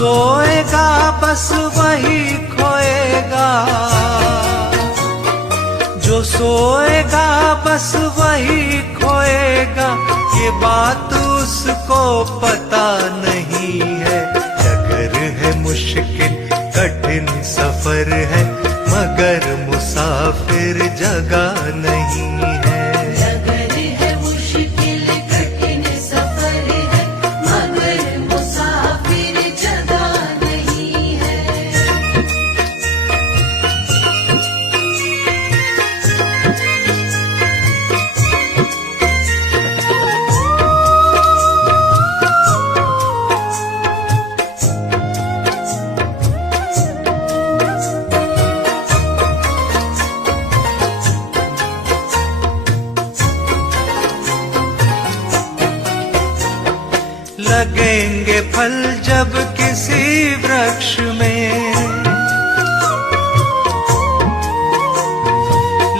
सोएगा बस वही खोएगा, जो सोएगा बस वही खोएगा, ये बात उसको पता नहीं है। डगर है मुश्किल कठिन सफर है, मगर मुसाफिर जगह नहीं है। डगर है मुश्किल कठिन सफर है, मगर मुसाफिर जगह नहीं है। लगेंगे फल जब किसी वृक्ष में,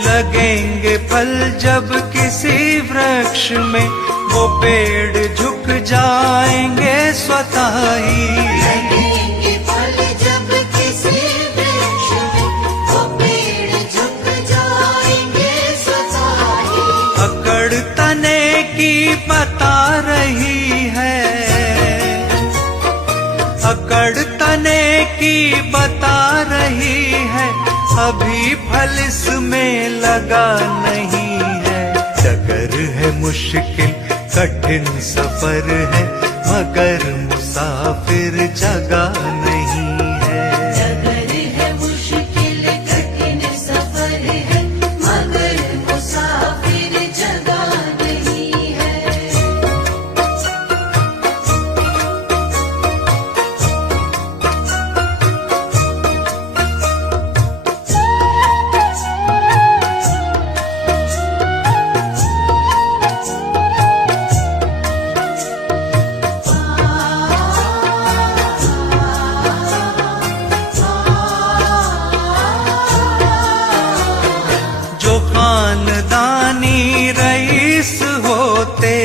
लगेंगे फल जब किसी वृक्ष में, वो पेड़ झुक जाएंगे स्वतः ही। लगेंगे फल जब किसी वृक्ष में, वो पेड़ झुक जाएंगे स्वतः ही। अकड़ तने की बता रही है, अकड़ तने की बता रही है, अभी फल इसमें लगा नहीं है। डगर है मुश्किल कठिन सफर है, मगर मुसाफिर जगह नहीं है। डगर है मुश्किल कठिन सफर है, मगर मुसाफिर जगह नहीं है। जो खानदानी रईस होते,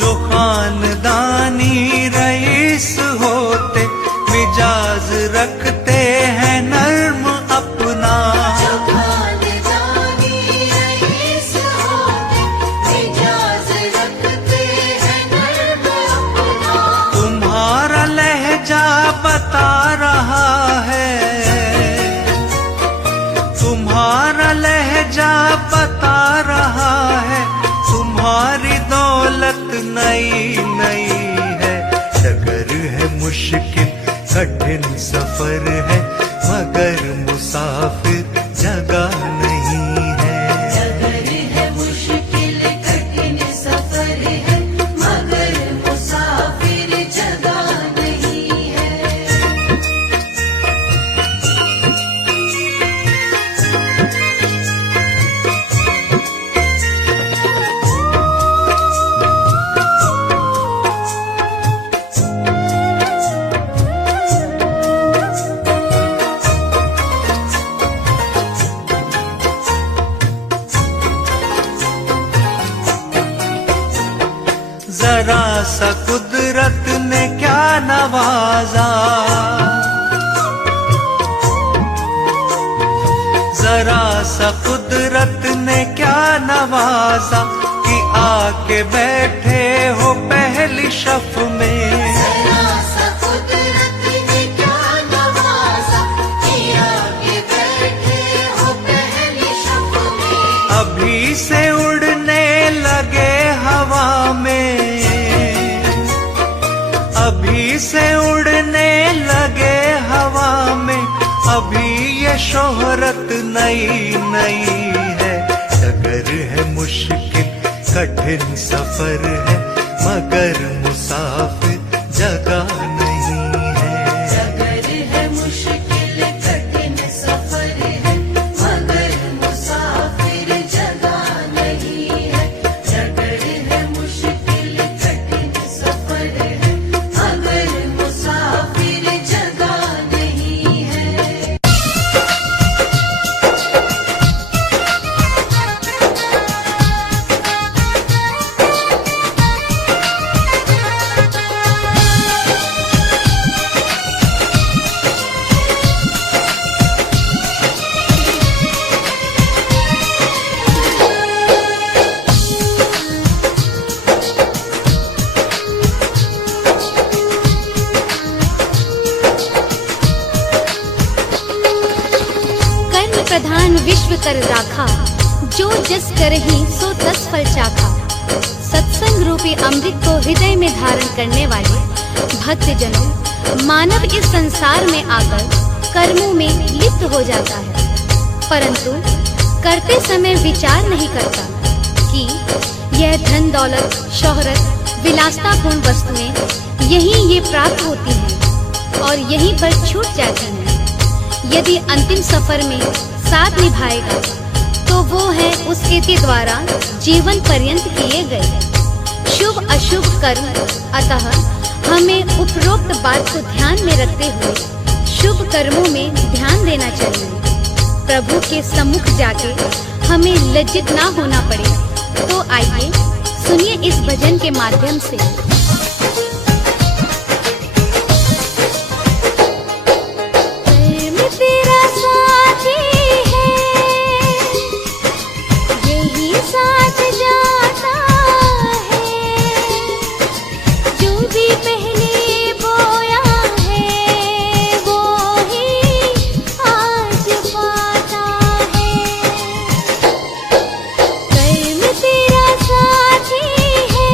जो खानदानी रईस होते, मिजाज रखते हैं नर्म अपना। जो खानदानी रईस होते, मिजाज रखते हैं नर्म अपना। तुम्हारा लहजा बता रहा है, तुम्हारा लहजा बता रहा है, तुम्हारी दौलत नई नई है। डगर है मुश्किल कठिन सफर है, मगर मुसाफिर जगह नहीं है। डगर है मुश्किल कठिन सफर है, मगर मुसाफिर जगह नहीं है। जरा सा कुदरत ने क्या नवाजा, जरा सा कुदरत ने क्या नवाजा, कि आके बैठे हो पहली शफ में। जरा सा कुदरत ने क्या नवाजा, कि आगे बैठे हो पहली शफ में। अभी से उड़ने लगे हवा में, अभी से उड़ने लगे हवा में, अभी ये शोहरत नई नई है। डगर है मुश्किल कठिन सफर है, मगर मुसाफिर जगह नहीं है। डगर है मुश्किल कठिन सफर है, मगर मुसाफिर जगह नहीं है। डगर है मुश्किल कठिन सफर है, मगर मुसाफिर जगह नहीं है। प्रधान विश्व कर राखा, जो जस करहि सो तस फल चाखा। सत्संग रूपी अमृत को हृदय में धारण करने वाले भक्तजनों, मानव इस संसार में आकर कर्मों में लिप्त हो जाता है, परंतु करते समय विचार नहीं करता कि यह धन दौलत शोहरत विलासतापूर्ण वस्तुएं यहीं ये प्राप्त होती हैं और यहीं पर छूट जाती हैं। यदि अंतिम सफर में साथ निभाएगा तो वो है उसके के द्वारा जीवन पर्यंत किए गए शुभ अशुभ कर्म। अतः हमें उपरोक्त बात को ध्यान में रखते हुए शुभ कर्मों में ध्यान देना चाहिए। प्रभु के सम्मुख जाके हमें लज्जित ना होना पड़े। तो आइए सुनिए इस भजन के माध्यम से। कर्म तेरा साथी है, यही साथ जाता है, जो भी पहले बोया है वो ही आज पाता है। कर्म तेरा साथी है,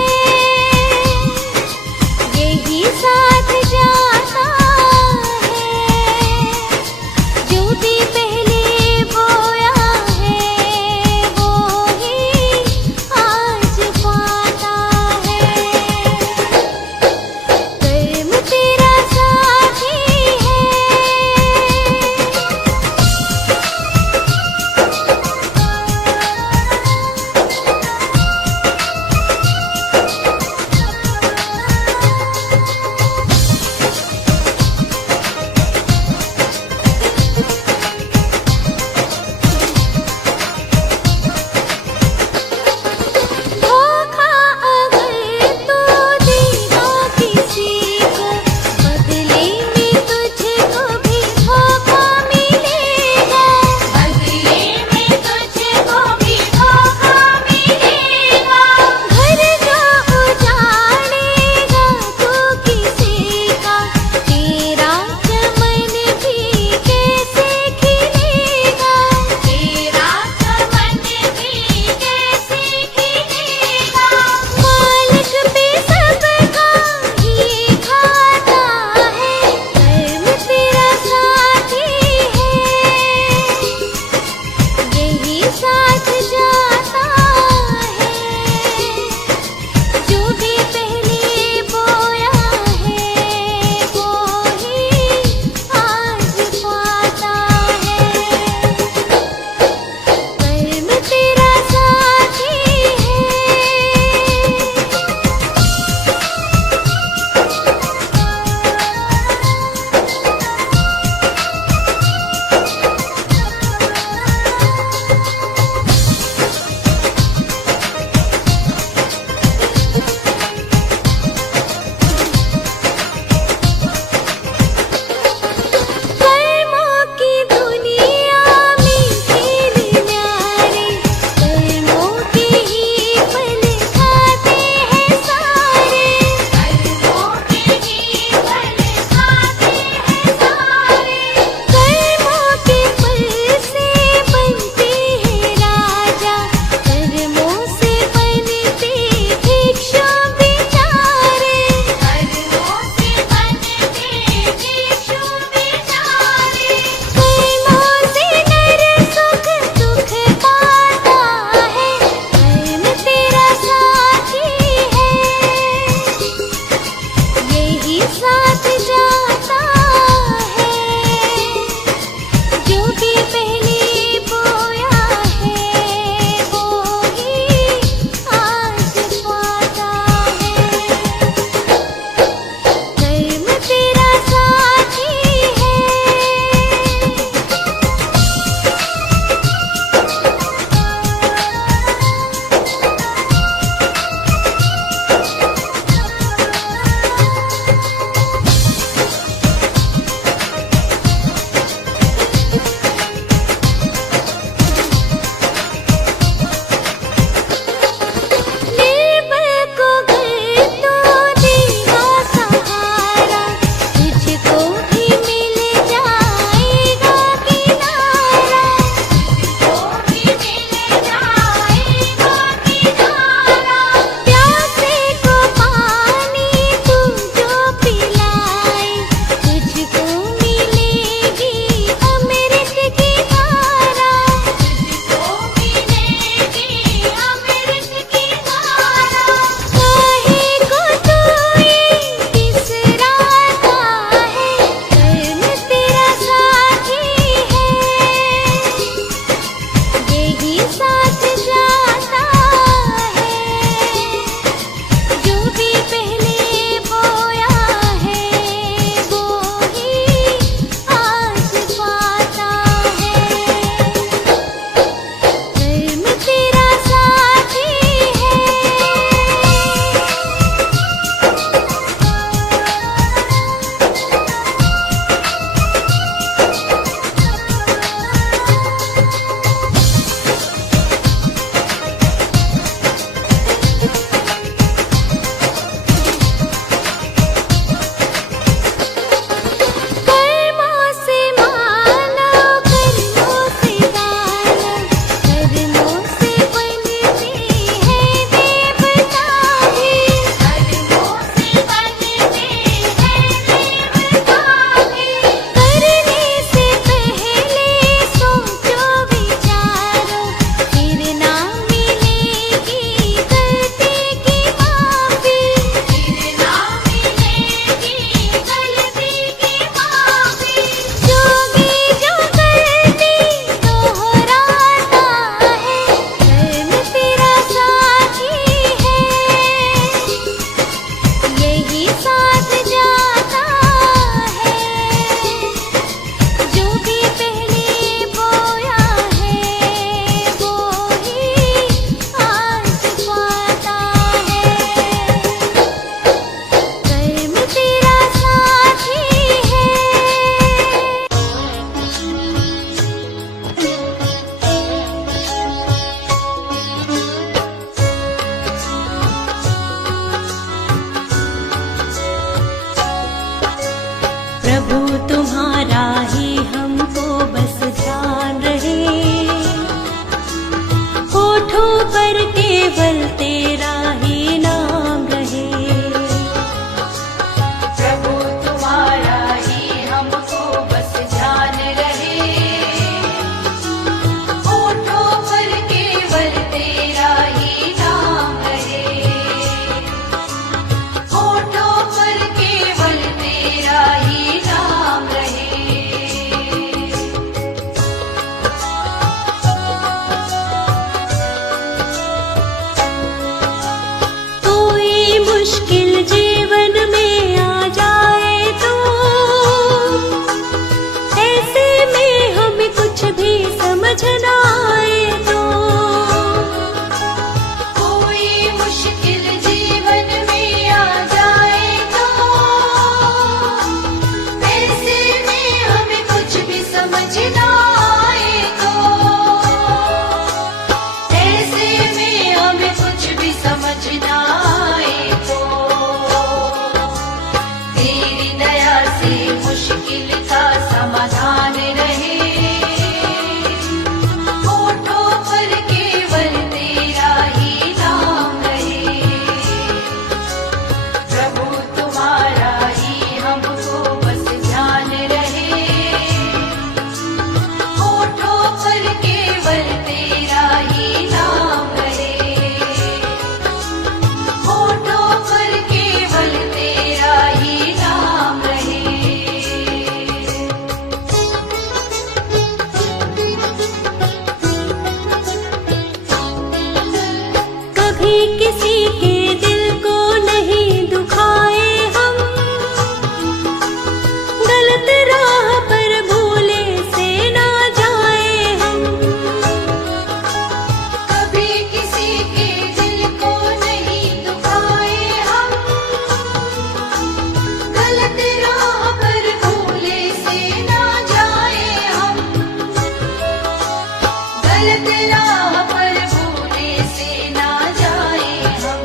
गलत राह पर भूले से ना जाए हम।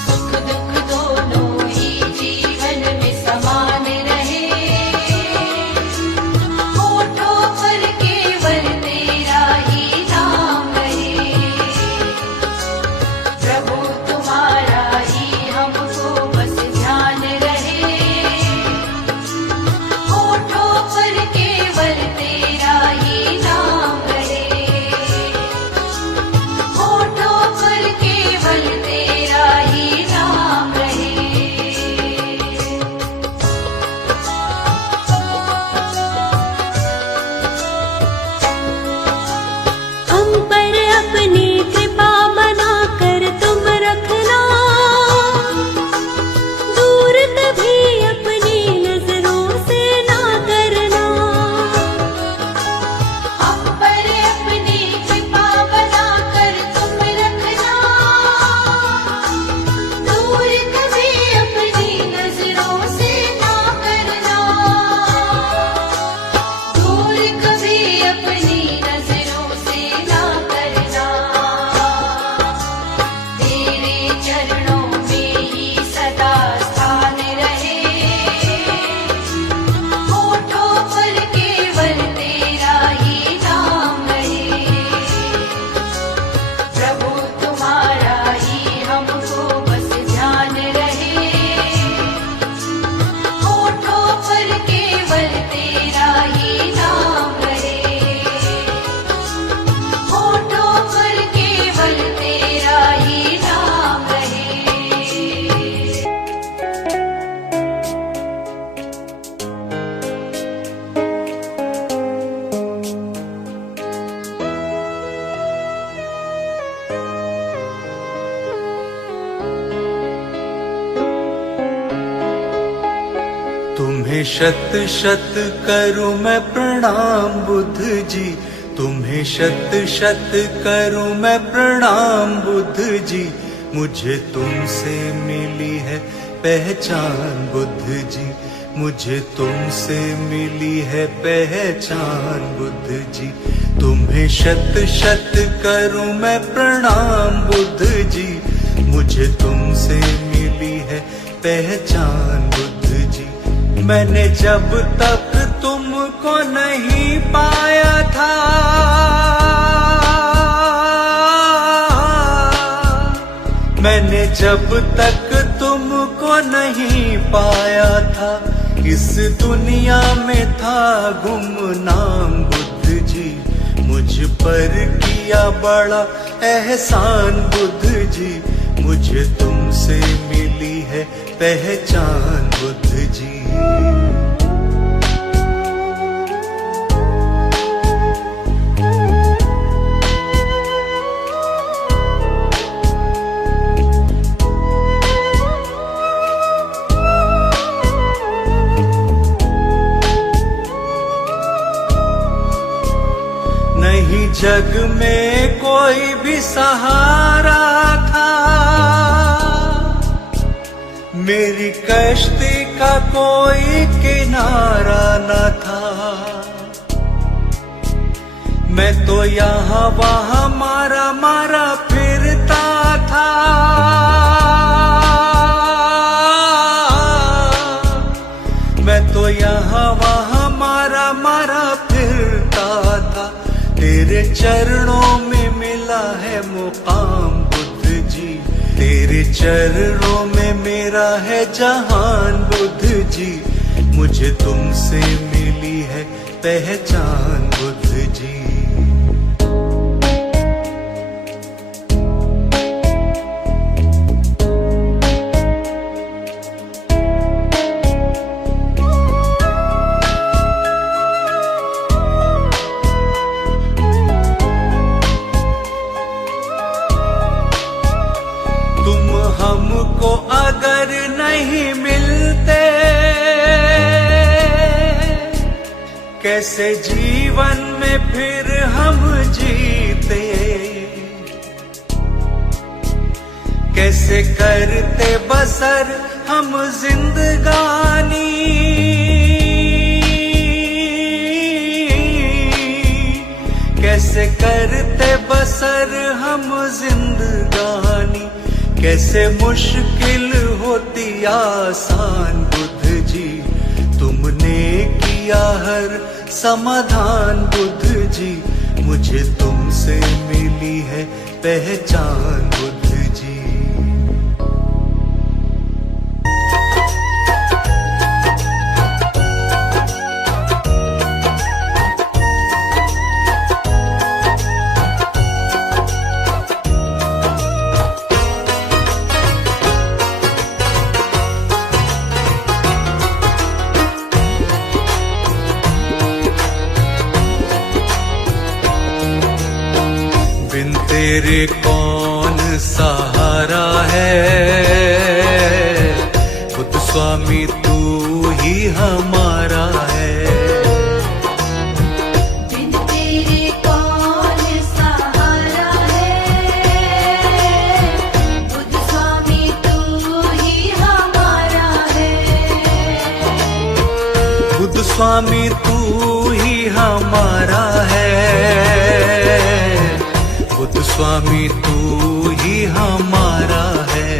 सुख दुख दोनों ही जीवन में समान रहे, होठों पर केवल तेरा ही नाम रहे। प्रभु तुम्हारा ही हमको बस ध्यान रहे, होठों पर केवल तेरा ही नाम रहे, होठों पर केवल तेरा ही नाम रहे। हम पर अपनी कृपा बनाकर तुम रखना, दूर कभी अपनी नजरों से ना करना। हम पर अपनी कृपा बनाकर तुम रखना, दूर कभी अपनी नजरों से ना करना, दूर कभी अपनी नजरों से ना करना। तेरे चरणों में ही सदा स्थान रहे, होठों पर केवल तेरा ही नाम रहे। प्रभु तुम्हारा ही हमको बस ध्यान रहे, होठों पर केवल तेरा ही नाम रहे, होठों पर केवल तेरा ही नाम रहे। तुम्हें शत शत करूं मैं प्रणाम बुद्ध जी, तुम्हें शत शत करूं मैं प्रणाम बुद्ध जी। मुझे तुमसे मिली है पहचान बुद्ध जी, मुझे तुमसे मिली है पहचान बुद्ध जी। तुम्हें शत शत करूं मैं प्रणाम बुद्ध जी, मुझे तुमसे मिली है पहचान बुद्ध जी। मैंने जब तक तुमको नहीं पाया था, मैंने जब तक तुमको नहीं पाया था, इस दुनिया में था गुमनाम बुद्ध जी। मुझ पर किया बड़ा एहसान बुद्ध जी, मुझे तुमसे मिली है पहचान बुद्ध जी। नहीं जग में कोई भी सहारा था, मेरी कश्ती का कोई किनारा न था। मैं तो यहाँ वहाँ मारा मारा फिरता था, मैं तो यहाँ वहाँ मारा मारा फिरता था। तेरे चरणों में मिला है मुकाम बुद्ध जी, तेरे चरणों में मेरा है जहान बुद्ध जी। मुझे तुमसे मिली है पहचान बुद्ध जी। तुम हमको अगर नहीं मिलते, कैसे जीवन में फिर हम जीते, कैसे करते बसर हम जिंदगानी। कैसे करते बसर हम जिंदगानी, कैसे मुश्किल होती आसान बुद्ध जी, तुमने किया हर समाधान बुद्ध जी, मुझे तुमसे मिली है पहचान बुद्ध जी। बिन तेरे कौन सहारा है, बुद्ध स्वामी तू ही हमारा है। बिन तेरे कौन सहारा है, बुद्ध स्वामी तू ही हमारा है। बुद्ध स्वामी तू ही हमारा है, बुद्ध स्वामी तू ही हमारा है।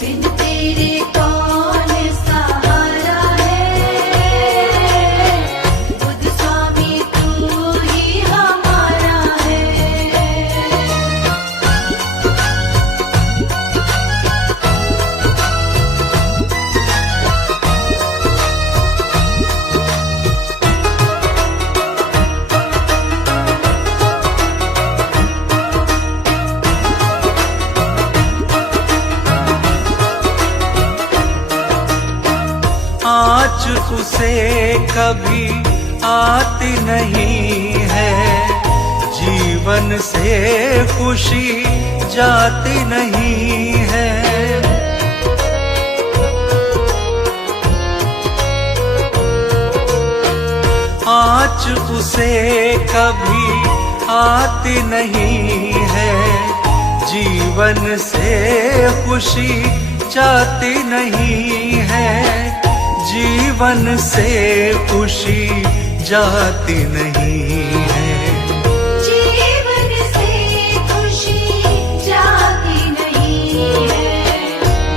बिन तेरे कौन सहारा है, बुद्ध स्वामी तू ही हमारा है। आँच उसे कभी आती नहीं है, जीवन से खुशी जाती नहीं है। आँच उसे कभी आती नहीं है, जीवन से खुशी जाती नहीं है, जीवन से खुशी जाती नहीं है। जीवन से खुशी जाती नहीं है।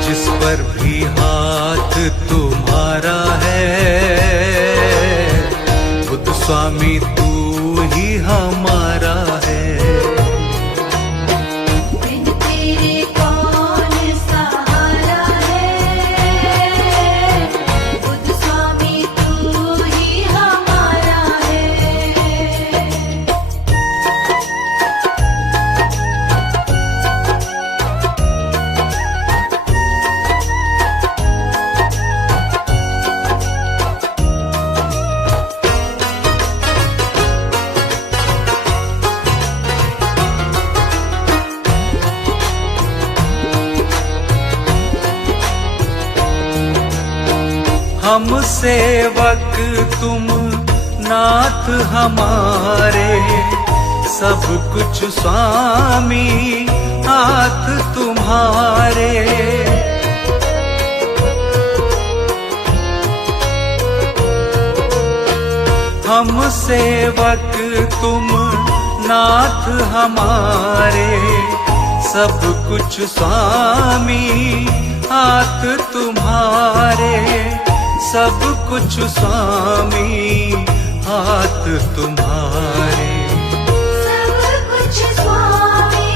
जिस पर भी हाथ तुम्हारा है, बुद्ध स्वामी तू ही हमारा है। बिन तेरे कौन सहारा है, बुद्ध स्वामी तू ही हमारा है। हम सेवक तुम नाथ हमारे, सब कुछ स्वामी हाथ तुम्हारे। हम सेवक तुम नाथ हमारे, सब कुछ स्वामी हाथ तुम्हारे, सब कुछ स्वामी हाथ तुम्हारे। सब कुछ स्वामी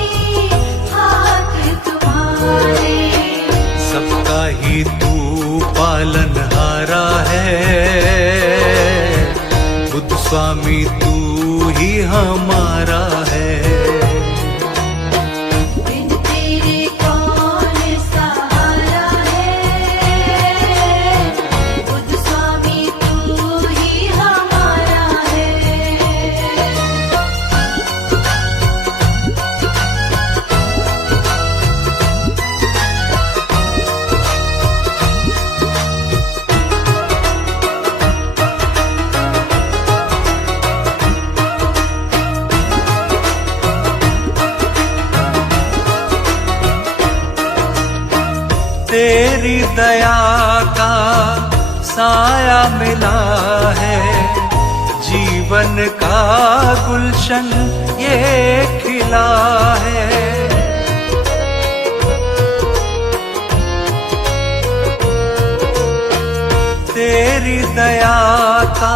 हाथ तुम्हारे। सबका ही तू पालनहारा है, बुद्ध स्वामी तू ही हमारा है। बिन तेरे कौन सहारा है, बुद्ध स्वामी तू ही हमारा है। तेरी दया का साया मिला है, जीवन जीवन का गुलशन ये खिला है। तेरी दया का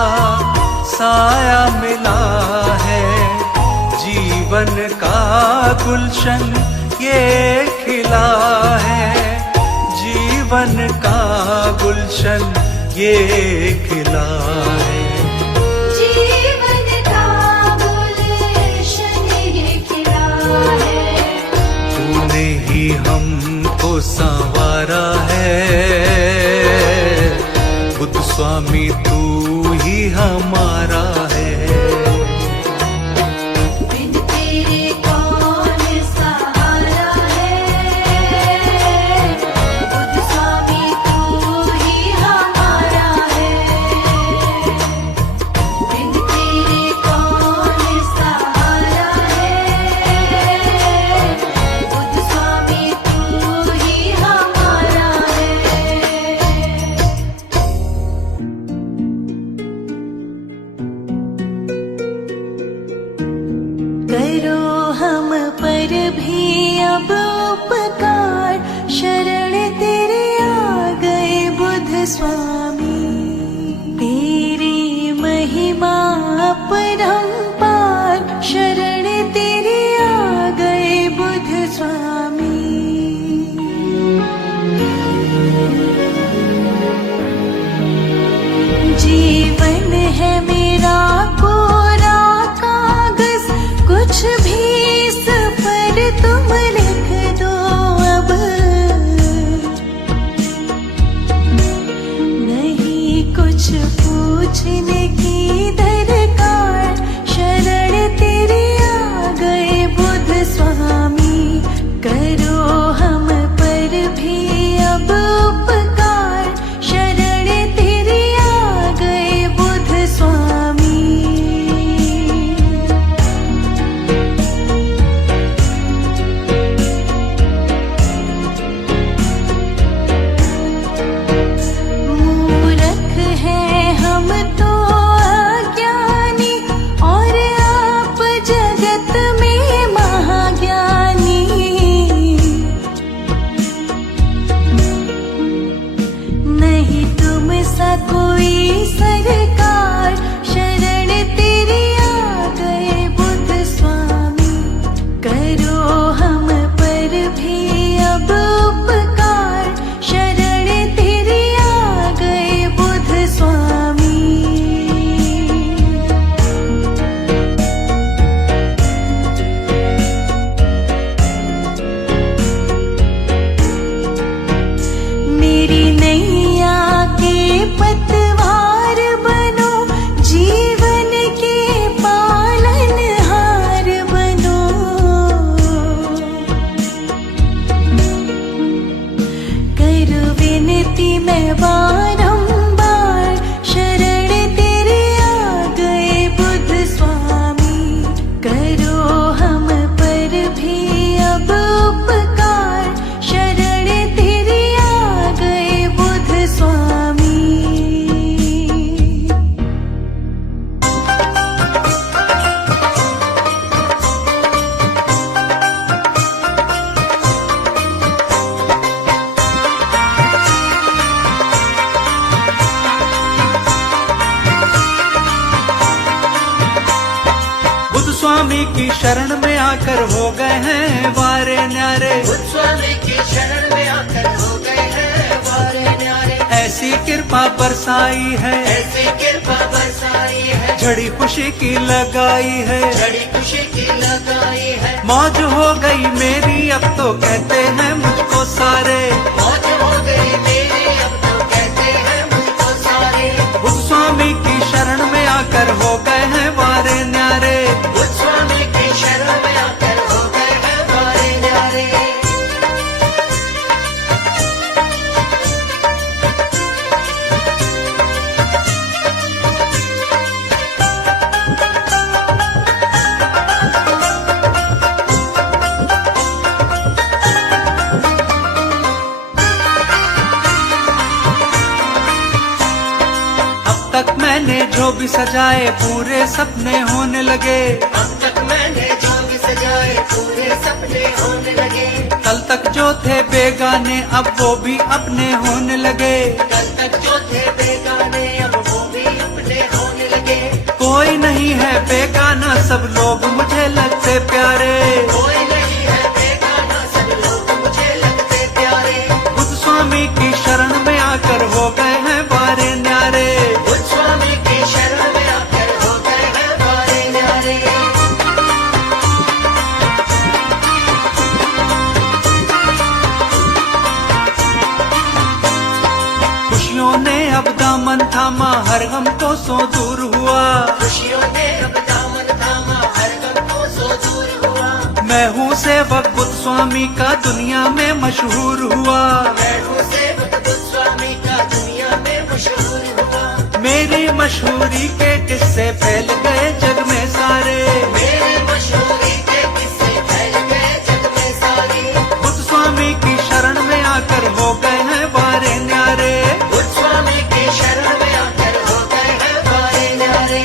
साया मिला है, जीवन का गुलशन ये खिला है, जीवन का गुलशन ये खिला है। जीवन का गुलशन ये खिला है। तूने ही हमको संवारा है, बुद्ध स्वामी तू ही हमारा है। बिन तेरे कौन सहारा है, बुद्ध स्वामी तू ही हमारा है। बिन तेरे कौन सहारा है, बुद्ध स्वामी तू ही हमारा है। करो हम पर भी अब उपकार, शरण तेरे आ गए बुद्ध स्वामी। तेरी महिमा अपरंपार, शरण तेरे आ गए बुद्ध स्वामी। जीवन है मेरा कोरा कागज, कुछ भी इस पर तुम लिख दो अब। नहीं कुछ पूछने की दरकार, शरण तेरे आ गए बुद्ध स्वामी। करो हम पर भी अब उपकार, शरण तेरे आ गए बुद्ध स्वामी। मूर्ख हैं हम तो अज्ञानी, और आप जगत में महाज्ञानी। नहीं तुम सा कोई सरकार, शरण तेरे आ गए बुद्ध स्वामी। करो हम पर भी अब उपकार, शरण तेरे आ गए बुद्ध स्वामी। मेरी नैया के पतवार बनो, जीवन के पालनहार बनो। करो विनती मैं बारंबार, शरण तेरे आ गए बुद्ध स्वामी। करो हम पर भी अब उपकार, शरण तेरे आ गए बुद्ध स्वामी। बुद्ध स्वामी की शरण में आकर हो गए हैं वारे न्यारे, बुद्ध स्वामी की शरण में आकर हो गए हैं वारे न्यारे। ऐसी कृपा बरसाई है, ऐसी कृपा बरसाई है, झड़ी खुशी की लगाई है, बड़ी खुशी की लगाई है। मौज हो गई मेरी अब तो कहते हैं मुझको सारे, मौज हो गई मेरी अब तो कहते हैं मुझको सारे। बुद्ध स्वामी की शरण में आकर हो गए हैं वारे न्यारे। बुद्ध स्वामी की शरण में आकर हो गए हैं वारे न्यारे। अब तक मैंने जो भी भी सजाए पूरे सपने होने लगे। अब तक मैंने जो भी सजाए पूरे सपने होने लगे। कल तक जो थे बेगाने अब वो भी अपने होने लगे। कल तक जो थे बेगाने अब वो भी अपने होने लगे। कोई नहीं है बेगाना सब लोग मुझे लगते प्यारे। कोई नहीं है बेगाना सब लोग मुझे लगते प्यारे। बुद्ध स्वामी की शरण में आकर हो गए हैं बारे न्यारे। बुद्ध स्वामी की शरण में आकर हो गए हैं बारे न्यारे। खुशियों ने अब दामन थामा हर गम को सो दूर हुआ। खुशियों ने अब दामन थामा हर गम को सो दूर हुआ। मैं हूँ सेवक बुद्ध स्वामी का दुनिया में मशहूर हुआ। मैं हूँ सेवक बुद्ध स्वामी का दुनिया में मशहूर हुआ। मेरी मशहूरी के किस्से फैल गए जग में सारे। मेरी मशहूरी के किस्से फैल गए जग में सारे। बुद्ध स्वामी की शरण में आकर हो गए हैं बारे न्यारे। बुद्ध स्वामी की शरण में आकर हो गए हैं बारे न्यारे।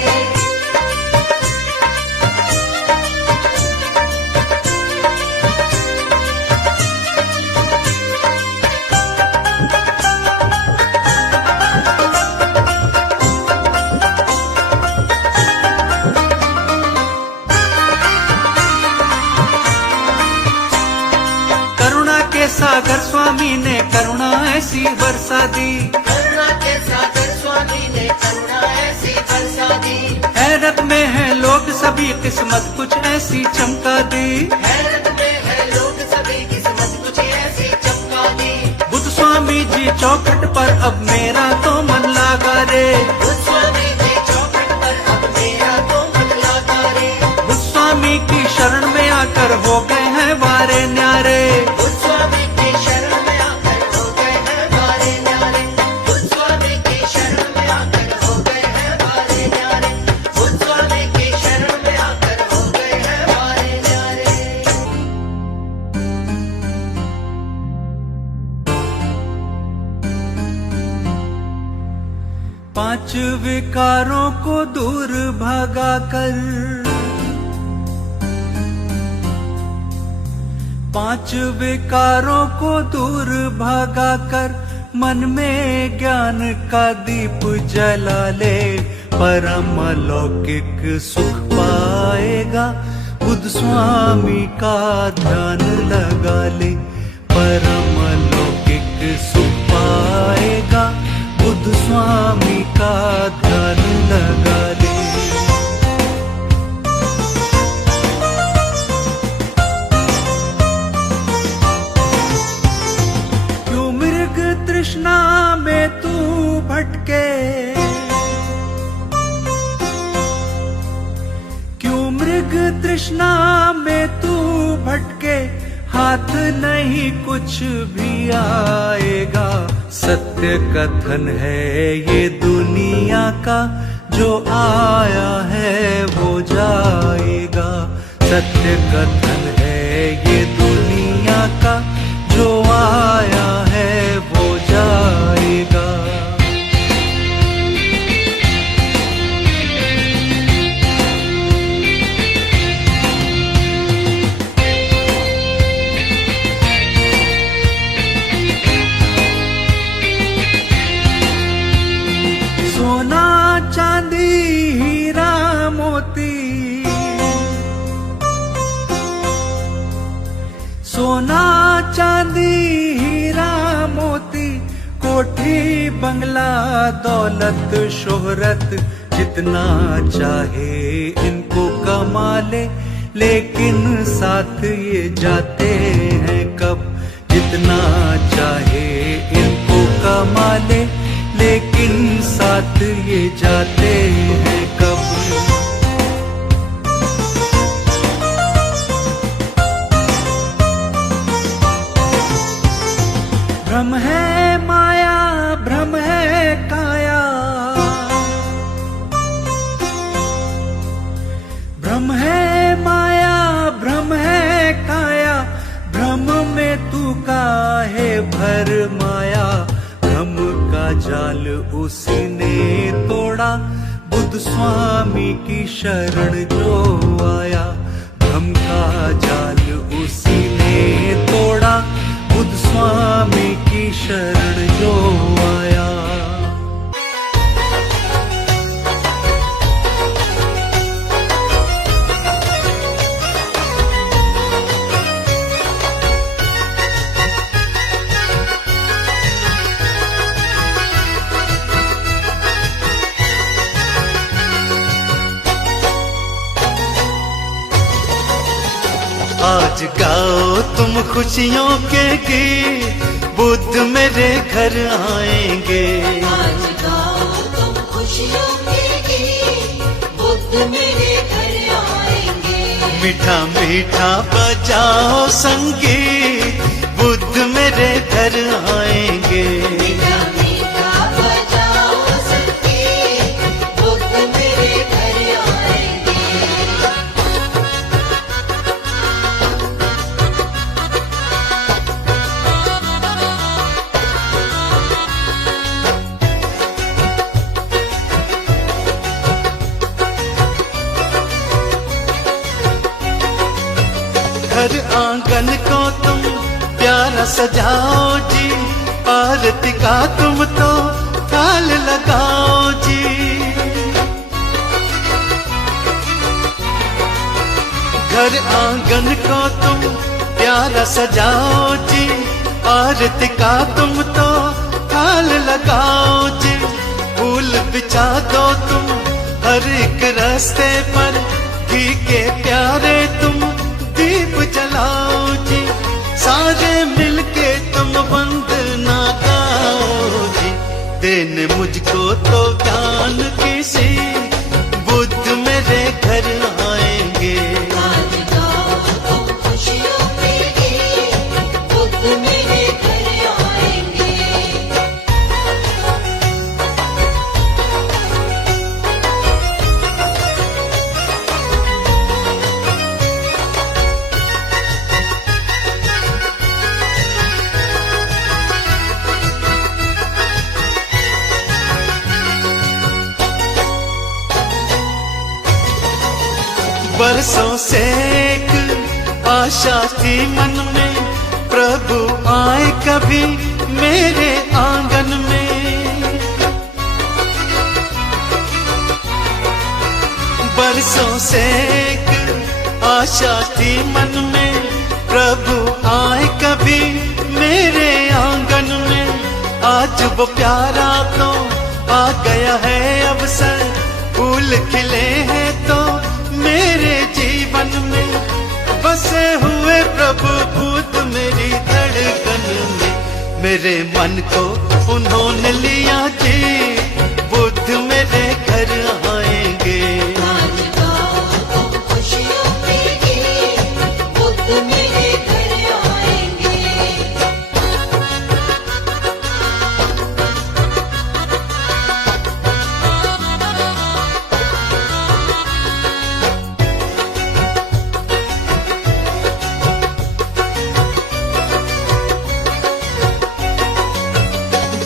करुणा के सागर स्वामी ने करुणा ऐसी बरसा दी। करुणा के सागर स्वामी ने करुणा ऐसी बरसा दी। हैरत में है लोग सभी किस्मत कुछ ऐसी चमका दी। हैरत में है लोग सभी किस्मत कुछ ऐसी चमका दी। बुद्ध स्वामी जी चौखट पर अब मेरा तो मन लगा रे। बुद्ध स्वामी जी चौखट पर अब मेरा तो मन लगा रे। बुद्ध स्वामी की शरण में आकर हो गए हैं बारे न्यारे। बुद्ध स्वामी की शरण में आकर हो गए हैं बारे न्यारे। बुद्ध स्वामी की शरण में आकर हो गए हैं बारे न्यारे। बुद्ध स्वामी की शरण में आकर हो गए हैं बारे न्यारे। पांच विकारों को दूर भगा कर, पांच विकारों को दूर भगा कर मन में ज्ञान का दीप जला ले। परम अलौकिक सुख पाएगा बुद्ध स्वामी का ध्यान लगा ले। परम अलौकिक सुख पाएगा बुद्ध स्वामी का ध्यान लगा ले। क्यों मृग तृष्णा में तू भटके, क्यों मृग तृष्णा में तू भटके। हाथ नहीं कुछ भी आएगा। सत्य कथन है ये दुनिया का, जो आया है वो जाएगा। सत्य कथन है ये दुनिया का, जो आया है वो जाएगा। सोना चांदी हीरा मोती, सोना चांदी हीरा मोती, कोठी बंगला दौलत शोहरत, जितना चाहे इनको कमा ले, लेकिन साथ ये जाते हैं कब। जितना चाहे इनको कमा ले, लेकिन साथ ये जाते हैं कब। भ्रम है माया, भ्रम है काया, भ्रम है माया, भ्रम है काया। भ्रम में तू काहे भर माया, भ्रम का जाल उसी ने तोड़ा। बुद्ध बुद्ध स्वामी की शरण जो आया, भ्रम का जाल उसी ने तोड़ा। बुद्ध स्वामी की शरण जो आया। आज गाओ तुम खुशियों के गीत, बुद्ध मेरे घर आएंगे। आज गाओ तुम खुशियों के गीत, बुद्ध मेरे घर आएंगे। मीठा मीठा बजाओ संगीत, बुद्ध मेरे घर आएंगे। मीठा मीठा बजाओ संगीत, बुद्ध मेरे घर आएंगे। घर आंगन को तुम प्यारा सजाओ जी, आरती का तुम तो थाल लगाओ जी। घर आंगन को तुम प्यारा सजाओ जी, आरती का तुम तो थाल लगाओ जी। फूल बिछा दो तुम हर एक रास्ते पर, घी के प्यारे तुम दीप जलाओ जी। सारे मिलके तुम वंदना गाओ जी। देने मुझको तो ज्ञान की सी, बुद्ध मेरे घर आएंगे। आज गाओ तुम खुशियों के गीत, बुद्ध मेरे घर आएंगे। बरसों से एक आशा थी मन में, प्रभु आए कभी मेरे आंगन में। बरसों से एक आशा थी मन में, प्रभु आए कभी मेरे आंगन में। आज वो प्यारा तो आ गया है अवसर, फूल खिले हैं तो मेरे जीवन में। बसे हुए प्रभु बुद्ध मेरी धड़कन में, मेरे मन को उन्होंने लिया जी। बुद्ध मेरे घर आएंगे। आज गाओ तुम खुशियों के गीत, बुद्ध मेरे घर आएंगे।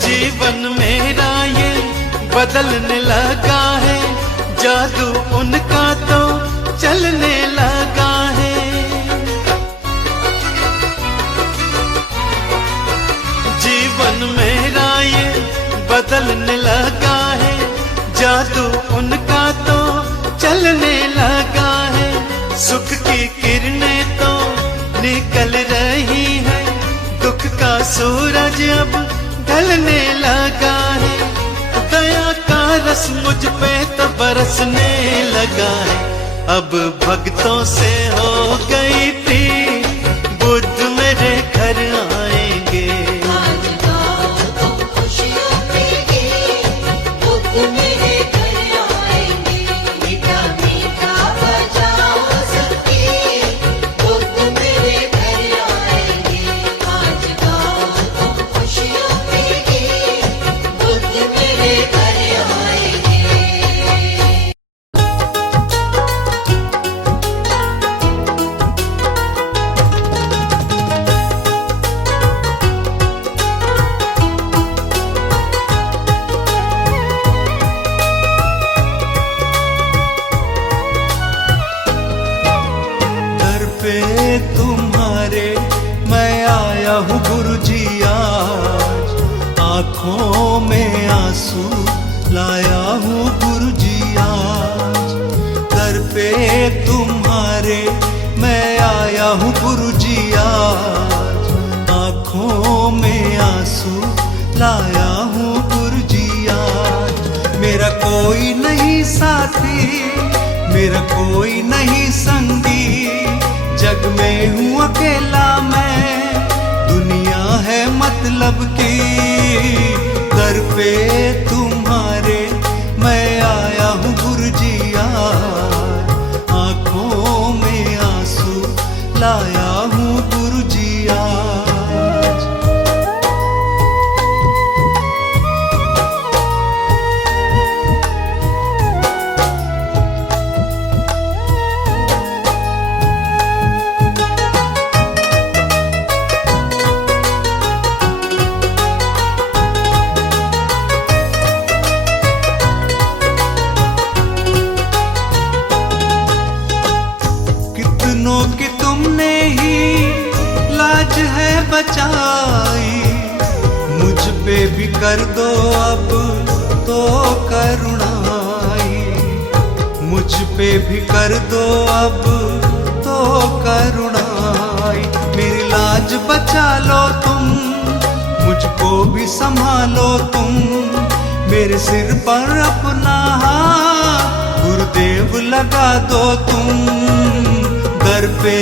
जीवन मेरा ये बदलने लगा है, जादू उनका तो चलने लगा है। जीवन मेरा ये बदलने लगा है, जादू उनका तो चलने लगा है। सुख की किरणें तो निकल रही है, दुख का सूरज अब ढलने लगा है। दया का रस मुझ पे तो बरसने लगा है, अब भक्तों से हो गई प्रीत। बुद्ध मेरे घर आएंगे। आज गाओ तुम खुशियों के गीत, बुद्ध मेरे घर आएंगे। मीठा मीठा बजाओ संगीत, बुद्ध मेरे घर आएंगे। आज गाओ तुम खुशियों के गीत, बुद्ध मेरे घर आएंगे। पे तुम्हारे मैं आया हूँ गुरुजी आज, आँखों में आंसू लाया हूँ गुरुजी आज। दर पे तुम्हारे मैं आया हूँ गुरुजी आज, आँखों में आंसू लाया हूँ गुरुजी आज। मेरा कोई नहीं साथी, मेरा कोई नहीं संगी, जग में हूँ अकेला मैं, दुनिया है मतलब की। दर पे तुम्हारे मैं आया हूँ गुरुजी आज, आँखों में आंसू लाया हूँ गुरुजी आज। कि तुमने ही लाज है बचाई, मुझ पे भी कर दो अब तो करुणाई, मुझ पे भी कर दो अब तो करुणाई। मेरी लाज बचा लो तुम, मुझको भी संभालो तुम, मेरे सिर पर अपना हाथ गुरुदेव लगा दो तुम। दर पे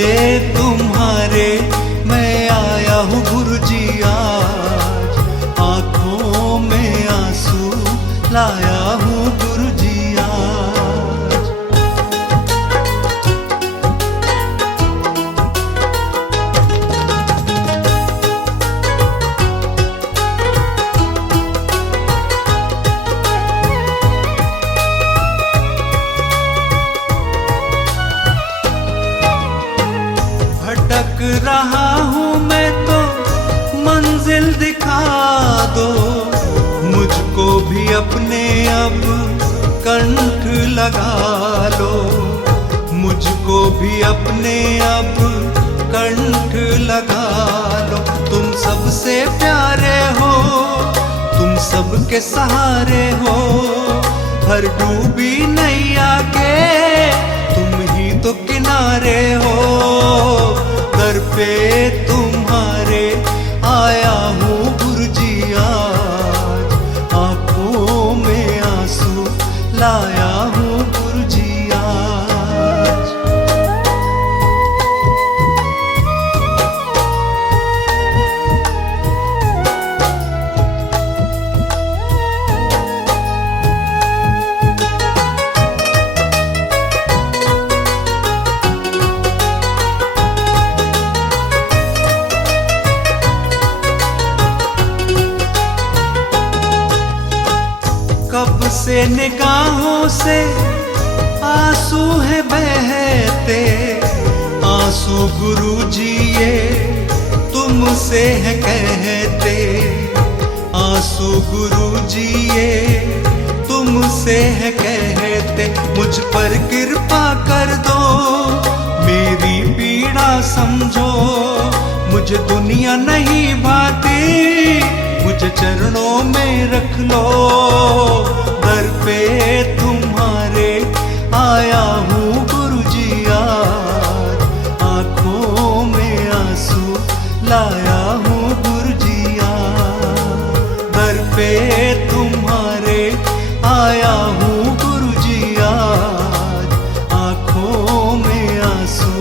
तुम्हारे मैं आया हूँ गुरुजी आज, आँखों में आंसू लाया हूँ गुरुजी आज। भटक रहा हूँ मैं तो मंजिल दिखा दो, मुझको भी अपने अब कंठ लगा लो, मुझको भी अपने अब कंठ लगा लो। तुम सबसे प्यारे हो, तुम सबके सहारे हो, हर डूबी नैया के तुम ही तो किनारे हो। दर पे तुम्हारे आया हूँ गुरुजी आज, आँखों में आंसू लाया हूँ गुरुजी आज। कब से निगाहों से आंसू है बहते, आंसू गुरुजी ये तुमसे है कहते, आंसू गुरुजी ये तुमसे है कहते। मुझ पर कृपा कर दो, मेरी पीड़ा समझो, मुझे दुनिया नहीं भाती, मुझे चरणों में रख लो। दर पे तुम्हारे आया हूँ गुरुजी आज, आँखों में आंसू लाया हूँ गुरुजी आज। दर पे तुम्हारे आया हूँ गुरुजी आज, आँखों में आंसू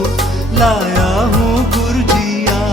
लाया हूँ गुरुजी आज।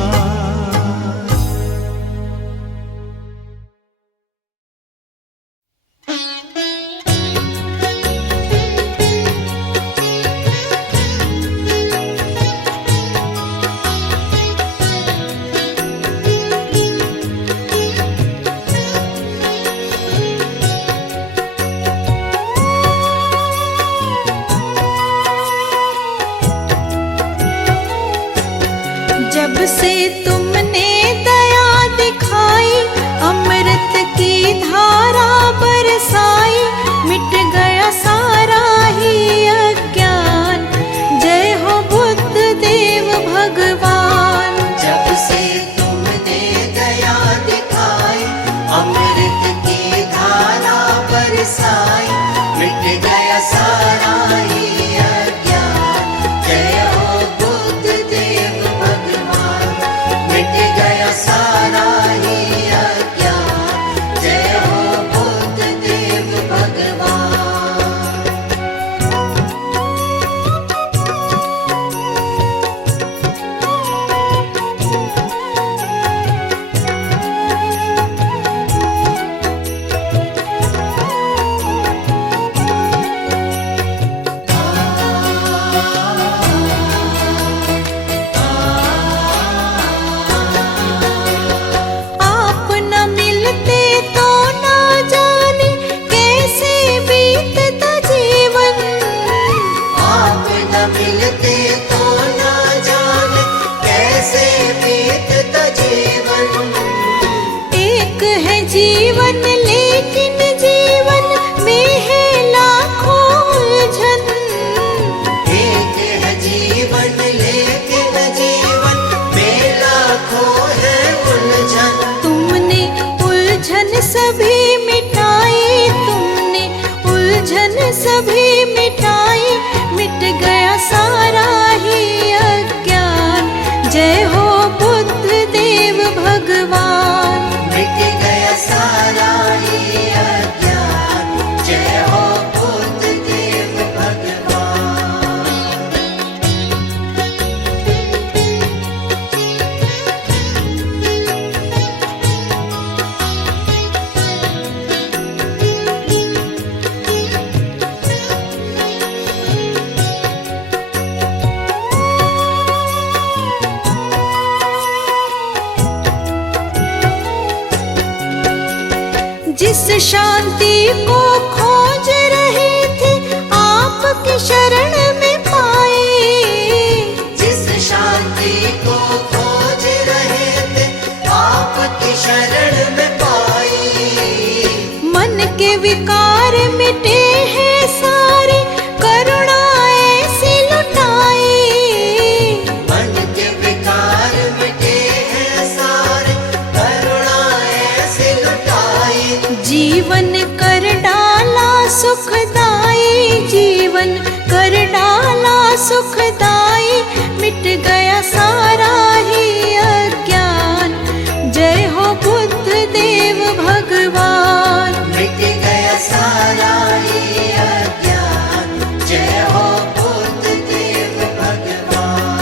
जब से तुमने दया दिखाई, अमृत की धारा बरसाई, मिट गया सारा ही अज्ञान। जय हो बुद्ध देव न मिलते तो न जाने कैसे बीतता जीवन। एक है जीवन लेकिन जीवन में है लाखों उलझन। एक है जीवन लेकिन जीवन में लाखों है उलझन। तुमने उलझन सभी मिटाई, तुमने उलझन सभी मिटाई, मिट गया सारा ही अज्ञान। जय हो बुद्ध देव भगवान। मिट गया सारा ही अज्ञान। जय हो बुद्ध देव भगवान। जिस शांति को खोज रहे थे आपकी शरण में पाए। जिस शांति को खोज रहे थे आपकी शरण में पाई। मन के विकार मिटे हैं सारे, करुणा ऐसी लुटाई। मन के विकार मिटे हैं सारे, करुणा ऐसे लुटाई। जीवन कर डाला सुखदाई, जीवन कर डाला सुखदाई, मिट गया सारा ही अज्ञान। जय हो बुद्ध देव भगवान। मिट गया सारा ही अज्ञान। जय हो बुद्ध देव भगवान।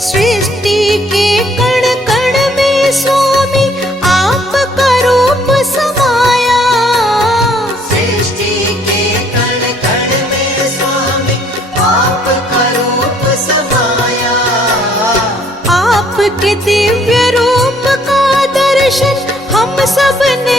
सृष्टि के कण कण में स्वामी आपका रूप समाया। सृष्टि के कण कण में स्वामी आपका रूप समाया। आपके दिव्य रूप का दर्शन हम सब ने